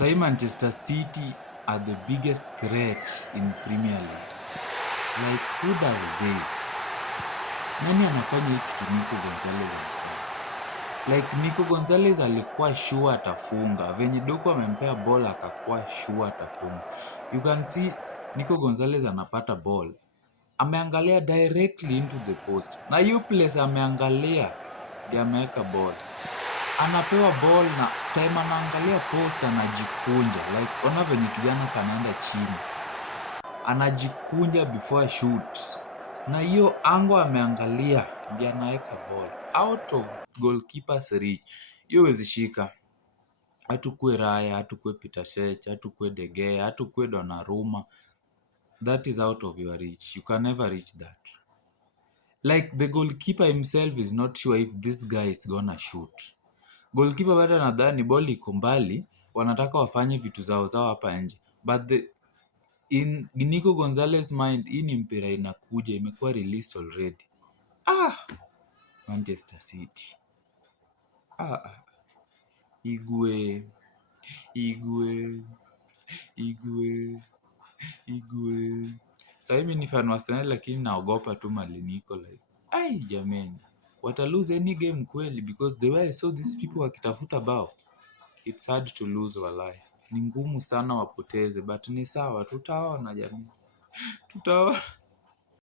Sahi Manchester City are the biggest threat in Premier League. Like, who does this? Nani anafanya hii kitu Nico Gonzalez anafanya? Like, Nico Gonzalez alikuwa sure atafunga. Venye Doku amempea ball akakuwa sure atafunga. You can see Nico Gonzalez anapata ball. Ameangalia directly into the post. Na hiyo place ameangalia ndiye ameweka ball. Anapewa ball na time anaangalia post anajikunja. Like, ona venye kijana kanaenda chini. Anajikunja before shoot. Na hiyo ango ameangalia ndiye anaweka ball out of goalkeeper's reach. Hiyo huwezi shika. Hatukue Raya, hatukue Peter Cech, hatukue De Gea, hatukue Donnarumma. That is out of your reach. You can never reach that. Like, the goalkeeper himself is not sure if this guy is gonna shoot. Goalkeeper bado anadhani ball iko mbali, wanataka wafanye vitu zao hapa nje. But in Nico Gonzalez mind, hii ni mpira inakuja, imekuwa released already. Manchester City. Igwe. Sasa mimi ni fan wa Arsenal lakini naogopa tu mali niko like. Jameni. Wata lose any game kweli because the way I saw these people wakitafuta bao. It's hard to lose wallahi. Ni ngumu sana wapoteze but ni sawa tutaona jameni. Tutaona.